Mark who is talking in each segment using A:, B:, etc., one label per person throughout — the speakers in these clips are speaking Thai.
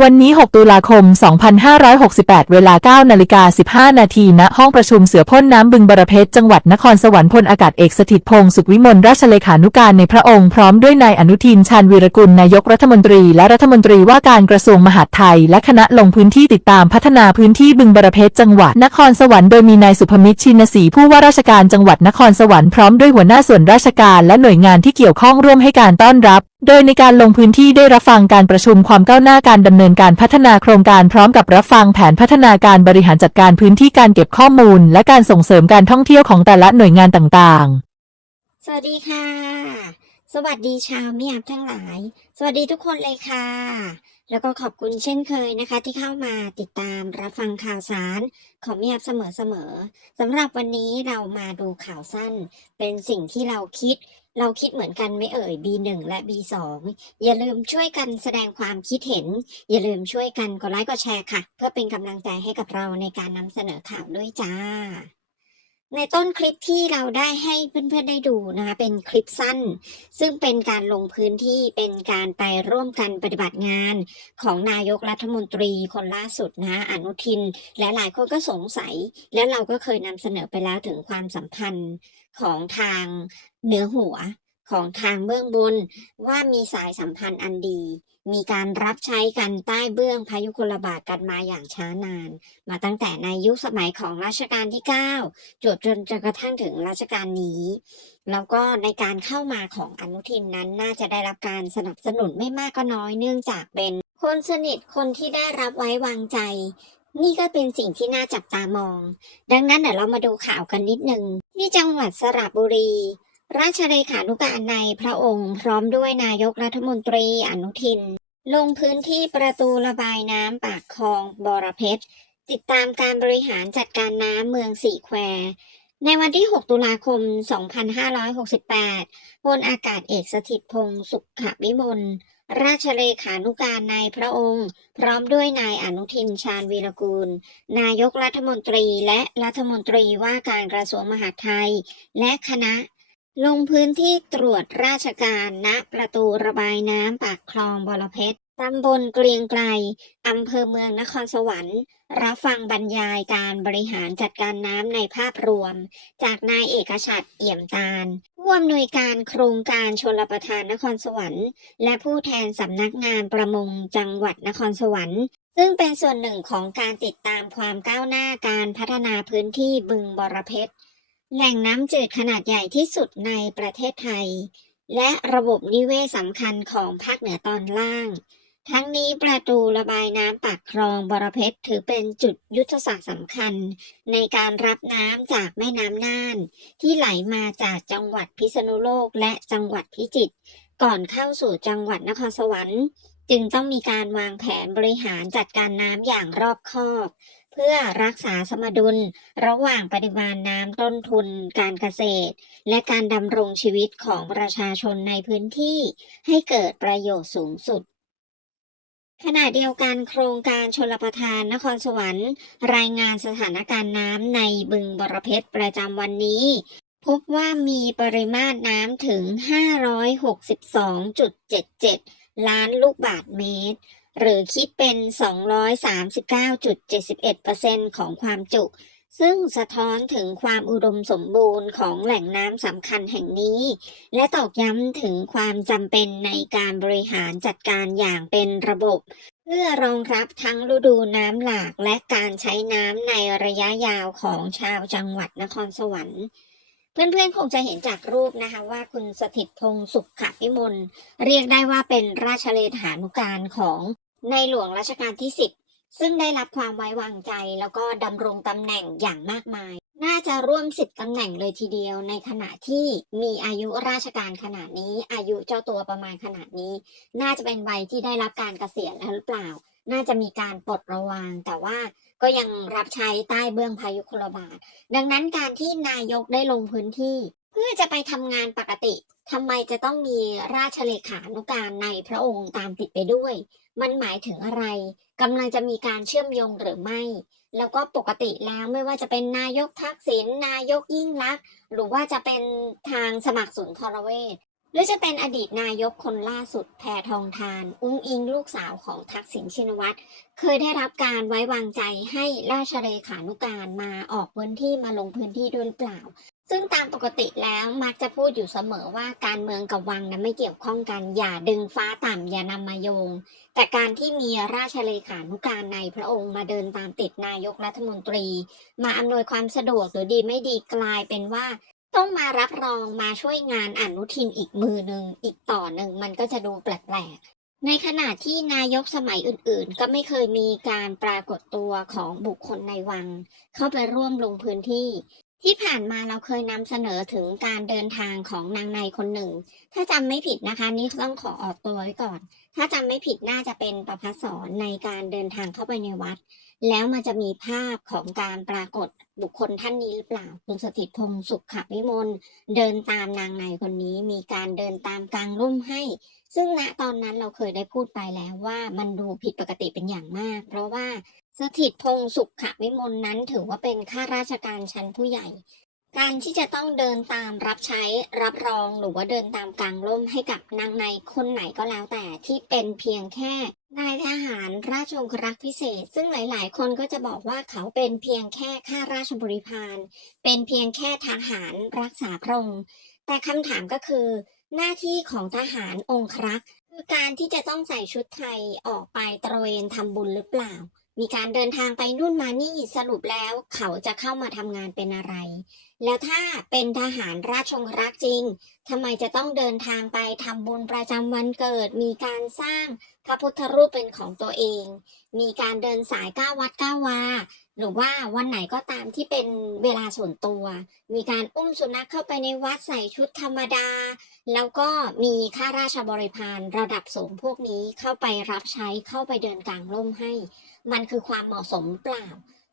A: วันนี้ 6 ตุลาคม 2568 เวลา 9 นาฬิกา 15 นาที ณ ห้องประชุมเสือพ่นน้ำบึงบรเพชร จังหวัดนครสวรรค์พลอากาศเอกสถิตพงศ์สุขวิมลราชเลขานุการในพระองค์ พร้อมด้วยนายอนุทิน ชาญวีรกุล นายกรัฐมนตรี และรัฐมนตรีว่าการกระทรวงมหาดไทย และคณะลงพื้นที่ติดตามพัฒนาพื้นที่บึงบรเพชร จังหวัดนครสวรรค์ โดยมีนายสุภมิตร ชินศรีผู้ว่าราชการจังหวัดนครสวรรค์ พร้อมด้วยหัวหน้าส่วนราชการและหน่วยงานที่เกี่ยวข้องร่วมให้การต้อนรับ โดยในการลงพื้นที่ได้รับฟังการประชุมความก้าวหน้าการดำเนินการพัฒนาโครงการพร้อมกับรับฟังแผนพัฒนาการบริหารจัดการพื้นที่การเก็บข้อมูล และการส่งเสริมการท่องเที่ยวของแต่ละหน่วยงานต่างๆ
B: สวัสดีค่ะ สวัสดีชาวเมียบทั้งหลาย สวัสดีทุกคนเลยค่ะ แล้วก็ขอบคุณเช่นเคยนะคะ ที่เข้ามาติดตามรับฟังข่าวสารของเมียบเสมอๆสำหรับวันนี้เรามาดูข่าวสั้น เป็นสิ่งที่เราคิด เราคิดเหมือนกันไม่เอ่ย B1 และ B2 อย่าลืมช่วยกันแสดงความคิดเห็น อย่าลืมช่วยกันกดไลค์กดแชร์ค่ะ เพื่อเป็นกำลังใจให้กับเราในการนำเสนอข่าวด้วยจ้า ในต้นคลิปที่เราได้ให้เพื่อนๆได้ดูนะคะเป็นคลิปสั้น ซึ่งเป็นการลงพื้นที่เป็นการไปร่วมกันปฏิบัติงานของนายกรัฐมนตรีคนล่าสุดนะคะอนุทิน และหลายคนก็สงสัย และเราก็เคยนำเสนอไปแล้วถึงความสัมพันธ์ของทางเหนือหัว ของทางเบื้องบน ว่ามีสายสัมพันธ์อันดี มีการรับใช้กันใต้เบื้องพายุคนระบาดกันมาอย่างช้านาน มาตั้งแต่ในยุคสมัยของรัชกาลที่ 9 จวบจนจนกระทั่งถึงรัชกาลนี้ แล้วก็ในการเข้ามาของอนุทินนั้นน่าจะได้รับการสนับสนุนไม่มากก็น้อยเนื่องจากเป็นคนสนิทคนที่ได้รับไว้วางใจ นี่ก็เป็นสิ่งที่น่าจับตามอง ดังนั้นเดี๋ยวเรามาดูข่าวกันนิดนึง ที่จังหวัดสระบุรี ราชเลขานุการในพระองค์ พร้อมด้วยนายกรัฐมนตรีอนุทิน ลงพื้นที่ประตูระบายน้ำปากคลองบอระเพ็ดติดตามการบริหารจัดการน้ำเมืองสี่แคว ในวันที่ 6 ตุลาคม 2568พลอากาศเอกสถิตพงศ์สุขวิมลราชเลขานุการในพระองค์ พร้อมด้วยนายอนุทินชาญวีรกูล นายกรัฐมนตรีและรัฐมนตรีว่าการกระทรวงมหาดไทย และคณะ ลงพื้นที่ตรวจราชการณประตูระบายน้ำปากคลองบรเพชรตำบลเกรียงไกรอำเภอเมืองนครสวรรค์ รับฟังบรรยายการบริหารจัดการน้ำในภาพรวม จากนายเอกชัดเอี่ยมตาลผู้อำนวยการโครงการชลประทานนครสวรรค์ และผู้แทนสำนักงานประมงจังหวัดนครสวรรค์ ซึ่งเป็นส่วนหนึ่งของการติดตามความก้าวหน้าการพัฒนาพื้นที่บึงบรเพชร แหล่งน้ำจืดขนาดใหญ่ที่สุดในประเทศไทย และระบบนิเวศสำคัญของภาคเหนือตอนล่าง ทั้งนี้ประตูระบายน้ำปากคลองบรเพชรถือเป็นจุดยุทธศาสตร์สำคัญ ในการรับน้ำจากแม่น้ำน่าน ที่ไหลมาจากจังหวัดพิษณุโลกและจังหวัดพิจิตรก่อนเข้าสู่จังหวัดนครสวรรค์ จึงต้องมีการวางแผนบริหารจัดการน้ำอย่างรอบคอบ เพื่อรักษาสมดุลระหว่างปริมาณน้ำต้นทุนการเกษตร และการดำรงชีวิตของประชาชนในพื้นที่ให้เกิดประโยชน์สูงสุดขณะเดียวกันโครงการชลประทานนครสวรรค์ รายงานสถานการณ์น้ำในบึงบรเพชรประจำวันนี้ พบว่ามีปริมาตรน้ำถึง 562.77 ล้านลูกบาศก์เมตร หรือคิดเป็น 239.71%ของความจุ ซึ่งสะท้อนถึงความอุดมสมบูรณ์ของแหล่งน้ำสำคัญแห่งนี้ และตอกย้ำถึงความจำเป็นในการบริหารจัดการอย่างเป็นระบบ เพื่อรองรับทั้งฤดูน้ำหลากและการใช้น้ำในระยะยาวของชาวจังหวัดนครสวรรค์เพื่อนๆ คงจะเห็นจากรูปนะคะว่าคุณสถิตพงศ์สุขพิมลเรียกได้ว่าเป็นราชเลขานุการของ ในหลวงรัชกาลที่ 10 ซึ่งได้รับความไว้วางใจแล้วก็ดำรงตำแหน่งอย่างมากมาย น่าจะร่วม10ตำแหน่งเลยทีเดียว ในขณะที่มีอายุราชการขนาดนี้ อายุเจ้าตัวประมาณขนาดนี้ น่าจะเป็นวัยที่ได้รับการเกษียณแล้วหรือเปล่า น่าจะมีการปลดระวางแต่ว่าก็ยังรับใช้ใต้เบื้องพายุคลบาท ดังนั้นการที่นายกได้ลงพื้นที่ เพื่อจะไปทำงานปกติทำไมจะต้องมีราชเลขานุการในพระองค์ตามติดไปด้วย มันหมายถึงอะไรกำลังจะมีการเชื่อมโยงหรือไม่ แล้วก็ปกติแล้วไม่ว่าจะเป็นนายกทักษิณนายกยิ่งลักษณ์หรือว่าจะเป็นทางสมัครสุนทรเวชหรือจะเป็นอดีตนายกคนล่าสุดแพทองทาน อุ้งอิงลูกสาวของทักษิณชินวัตรเคยได้รับการไว้วางใจให้ราชเลขานุการมาออกพื้นที่มาลงพื้นที่ด้วยหรือเปล่า ซึ่งตามปกติแล้วมักจะพูดอยู่เสมอว่าการเมืองกับวังนั้นไม่เกี่ยวข้องกัน อย่าดึงฟ้าต่ำอย่านำมาโยง แต่การที่มีราชเลขานุการในพระองค์มาเดินตามติดนายกรัฐมนตรี มาอำนวยความสะดวกหรือดีไม่ดีกลายเป็นว่า ต้องมารับรองมาช่วยงานอนุทินอีกมือหนึ่งอีกต่อหนึ่งมันก็จะดูแปลกๆในขณะที่นายกสมัยอื่นๆ ก็ไม่เคยมีการปรากฏตัวของบุคคลในวัง เข้าไปร่วมลงพื้นที่ ที่ผ่านมาเราเคยนำเสนอถึงการเดินทางของนางในคนหนึ่ง ถ้าจำไม่ผิดนะคะนี่ต้องขอออกตัวไว้ก่อน ถ้าจำไม่ผิดน่าจะเป็นประพัสสอนในการเดินทางเข้าไปในวัด แล้วมันจะมีภาพของการปรากฏบุคคลท่านนี้หรือเปล่าคุณสถิตพงศ์สุขวิมลเดินตามนางในคนนี้มีการเดินตามกลางร่มให้ ซึ่งณตอนนั้นเราเคยได้พูดไปแล้วว่ามันดูผิดปกติเป็นอย่างมาก เพราะว่า สถิตพงศ์สุขวิมลนั้นถือว่าเป็นข้าราชการชั้นผู้ใหญ่ การที่จะต้องเดินตามรับใช้รับรองหรือว่าเดินตามกลางร่มให้กับนางในคนไหนก็แล้วแต่ที่เป็นเพียงแค่นายทหารราชองครักษ์พิเศษ ซึ่งหลาย ๆ คนก็จะบอกว่าเขาเป็นเพียงแค่ข้าราชบริพารเป็นเพียงแค่ทหารรักษาพระองค์แต่คำถามก็คือ หน้าที่ของทหารองครักษ์คือการที่จะต้องใส่ชุดไทยออกไปตระเวนทำบุญหรือเปล่า มีการเดินทางไปนู่นมานี่สรุปแล้วเขาจะเข้ามาทำงานเป็นอะไร แล้วถ้าเป็นทหารราชองครักษ์จริงทำไมจะต้องเดินทางไปทำบุญประจำวันเกิด มีการสร้างพระพุทธรูปเป็นของตัวเอง มีการเดินสายก้าวัดก้าวา หรือว่าวันไหนก็ตามที่เป็นเวลาส่วนตัว มีการอุ้มสุนัขเข้าไปในวัดใส่ชุดธรรมดา แล้วก็มีข้าราชบริพารระดับสูงพวกนี้เข้าไปรับใช้เข้าไปเดินกลางร่มให้ มันคือความเหมาะสมเปล่า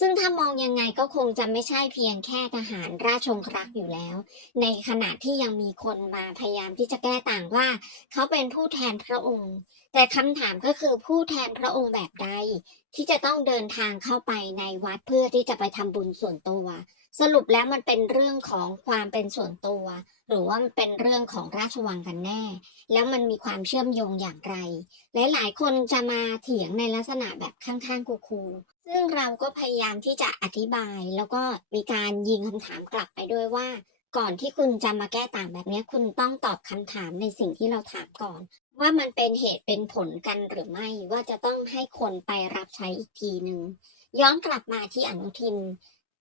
B: ซึ่งถ้ามองยังไงก็คงจะไม่ใช่เพียงแค่ทหารราชองครักษ์อยู่แล้ว ในขณะที่ยังมีคนมาพยายามที่จะแก้ต่างว่า เขาเป็นผู้แทนพระองค์ แต่คำถามก็คือผู้แทนพระองค์แบบใด ที่จะต้องเดินทางเข้าไปในวัดเพื่อที่จะไปทำบุญส่วนตัว สรุปแล้วมันเป็นเรื่องของความเป็นส่วนตัว หรือว่ามันเป็นเรื่องของราชวังกันแน่ แล้วมันมีความเชื่อมโยงอย่างไร และหลายคนจะมาเถียงในลักษณะแบบข้างๆคู ซึ่งเราก็พยายามที่จะอธิบายแล้วก็มีการยิงคำถามกลับไปด้วยว่า ก่อนที่คุณจะมาแก้ต่างแบบนี้คุณต้องตอบคำถามในสิ่งที่เราถามก่อน ว่ามันเป็นเหตุเป็นผลกันหรือไม่ว่าจะต้องให้คนไปรับใช้อีกทีหนึ่งย้อนกลับมาที่อนุทิน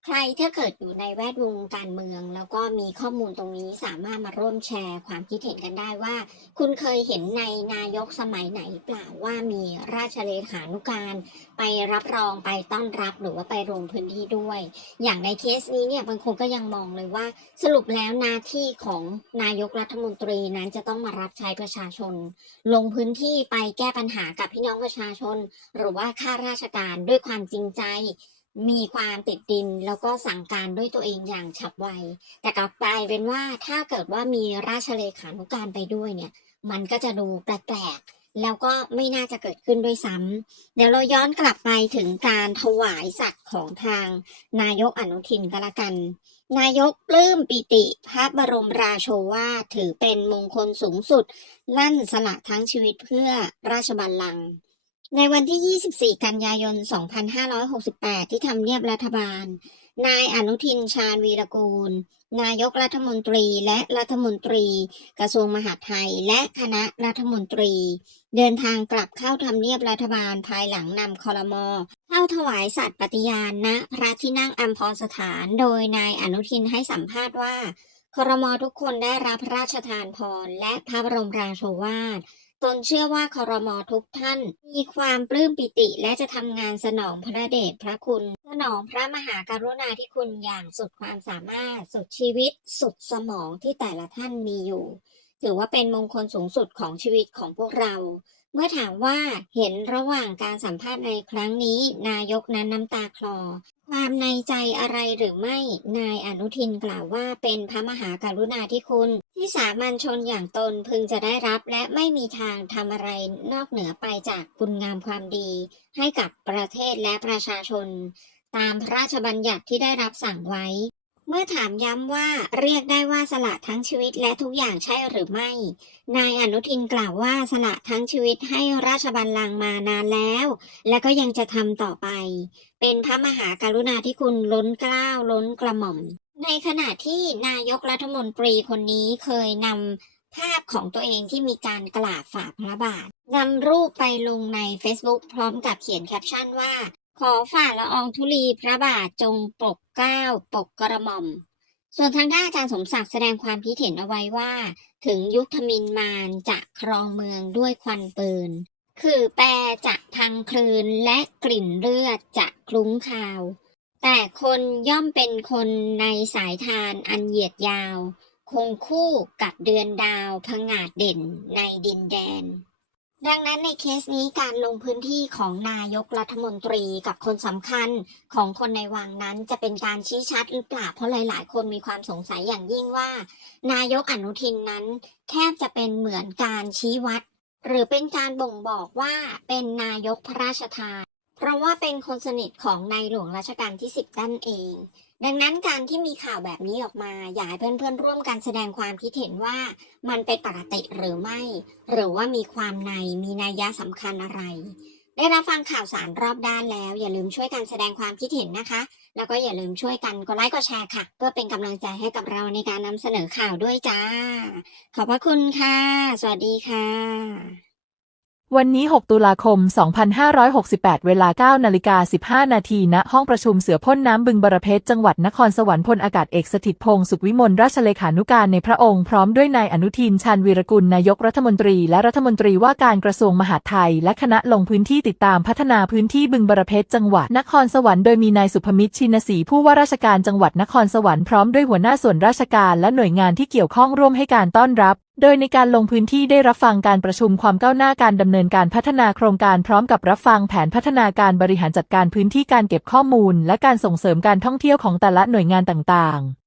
B: ใครถ้าเกิดอยู่ในแวดวงการเมือง แล้วก็มีข้อมูลตรงนี้สามารถมาร่วมแชร์ความคิดเห็นกันได้ว่า คุณเคยเห็นในนายกสมัยไหนเปล่าว่ามีราชเลขานุการ ไปรับรองไปต้อนรับหรือว่าไปลงพื้นที่ด้วย อย่างในเคสนี้เนี่ยบางคนก็ยังมองเลยว่า สรุปแล้วหน้าที่ของนายกรัฐมนตรีนั้นจะต้องมารับใช้ประชาชน ลงพื้นที่ไปแก้ปัญหากับพี่น้องประชาชน หรือว่าข้าราชการด้วยความจริงใจ มีความติดดินแล้วก็สั่งการด้วยตัวเองอย่างฉับไว แต่กลับกลายเป็นว่าถ้าเกิดว่ามีราชเลขานุการไปด้วยเนี่ย มันก็จะดูแปลกๆ แล้วก็ไม่น่าจะเกิดขึ้นด้วยซ้ำเดี๋ยวเราย้อนกลับไปถึงการถวายสัตว์ของทางนายกอนุทินก็แล้วกัน นายกปลื้มปิติพระบรมราโชวาถือเป็นมงคลสูงสุด ลั่นสละทั้งชีวิตเพื่อราชบัลลังก์ ในวันที่ 24 กันยายน 2568 ที่ทำเนียบรัฐบาล นายอนุทินชาญวีรกูล นายกรัฐมนตรีและรัฐมนตรี กระทรวงมหาดไทย และคณะรัฐมนตรี เดินทางกลับเข้าทำเนียบรัฐบาลภายหลังนำคอรมอเข้าถวายสัตย์ปฏิญาณณพระที่นั่งอัมพรสถาน โดยนายอนุทินให้สัมภาษณ์ว่าคอรมอทุกคนได้รับพระราชทานพรและพระบรมราโชวาท ตนเชื่อว่าคอรมอทุกท่าน มีความปลื้มปิติและจะทำงานสนองพระเดชพระคุณ สนองพระมหากรุณาธิคุณอย่างสุดความสามารถ สุดชีวิต สุดสมองที่แต่ละท่านมีอยู่ ถือว่าเป็นมงคลสูงสุดของชีวิตของพวกเรา เมื่อถามว่าเห็นระหว่างการสัมภาษณ์ในครั้งนี้ นายกนั้นน้ำตาคลอ ความในใจอะไรหรือไม่ นายอนุทินกล่าวว่าเป็นพระมหากรุณาธิคุณ ที่สามัญชนอย่างตนพึงจะได้รับและไม่มีทางทำอะไรนอกเหนือไปจากคุณงามความดี ให้กับประเทศและประชาชน ตามพระราชบัญญัติที่ได้รับสั่งไว้ เมื่อถามย้ำว่าเรียกได้ว่าสละทั้งชีวิตและทุกอย่างใช่หรือไม่ นายอนุทินกล่าวว่าสละทั้งชีวิตให้ราชบัลลังก์มานานแล้ว และก็ยังจะทำต่อไป เป็นพระมหากรุณาธิคุณล้นเกล้าล้นกระหม่อม ในขณะที่นายกรัฐมนตรีคนนี้เคยนำภาพของตัวเองที่มีการกราบฝ่าพระบาทนำรูปไปลงใน Facebook พร้อมกับเขียนแคปชั่นว่า ขอฝ่าละอองธุลีพระบาทจงปกเกล้าปกกระหม่อม ส่วนทางด้านอาจารย์สมศักดิ์แสดงความคิดเห็นเอาไว้ว่า ถึงยุคทมินมารจะครองเมืองด้วยควันปืน คือแปรจะพังคลืนและกลิ่นเลือดจะคลุ้งคาว แต่คนย่อมเป็นคนในสายทานอันเหยียดยาว คงคู่กับเดือนดาวพงาดเด่นในดินแดน ดังนั้นในเคสนี้การลงพื้นที่ของนายกรัฐมนตรีกับคนสำคัญของคนในวังนั้นจะเป็นการชี้ชัดหรือเปล่าเพราะหลาย ๆ คนมีความสงสัยอย่างยิ่งว่า นายกอนุทินนั้น แทบจะเป็นเหมือนการชี้วัด หรือเป็นการบ่งบอกว่าเป็นนายกพระราชทาน เพราะว่าเป็นคนสนิทของในหลวงรัชกาลที่ 10นั่นเอง ดังนั้นการที่มีข่าวแบบนี้ออกมา อยากให้เพื่อนๆ ร่วมกันแสดงความคิดเห็นว่ามันเป็นปกติหรือไม่ หรือว่ามีความในมีนัยยะสำคัญอะไร ได้รับฟังข่าวสารรอบด้านแล้ว อย่าลืมช่วยกันแสดงความคิดเห็นนะคะ แล้วก็อย่าลืมช่วยกันกดไลค์กดแชร์ค่ะ เพื่อเป็นกำลังใจให้กับเราในการนำเสนอข่าวด้วยจ้า ขอบพระคุณค่ะ สวัสดีค่ะ
A: วันนี้ 6 ตุลาคม 2568 เวลา 9 นาฬิกา 15 นาที ณ ห้องประชุมเสือพ่นน้ำบึงบรเพชร จังหวัดนครสวรรค์พลอากาศเอกสถิตพงศ์สุขวิมลราชเลขานุการในพระองค์พร้อมด้วยนายอนุทินชาญวีรกุล นายกรัฐมนตรี และรัฐมนตรีว่าการกระทรวงมหาดไทย และคณะลงพื้นที่ติดตามพัฒนาพื้นที่บึงบรเพชร จังหวัดนครสวรรค์ โดยมีนายสุภมิตรชินศรีผู้ว่าราชการจังหวัดนครสวรรค์พร้อมด้วยหัวหน้าส่วนราชการและหน่วยงานที่เกี่ยวข้องร่วมให้การต้อนรับ โดยในการลงพื้นที่ได้รับฟังการประชุมความก้าวหน้าการดำเนินการพัฒนาโครงการพร้อมกับรับฟังแผนพัฒนาการบริหารจัดการพื้นที่การเก็บข้อมูล และการส่งเสริมการท่องเที่ยวของแต่ละหน่วยงานต่างๆ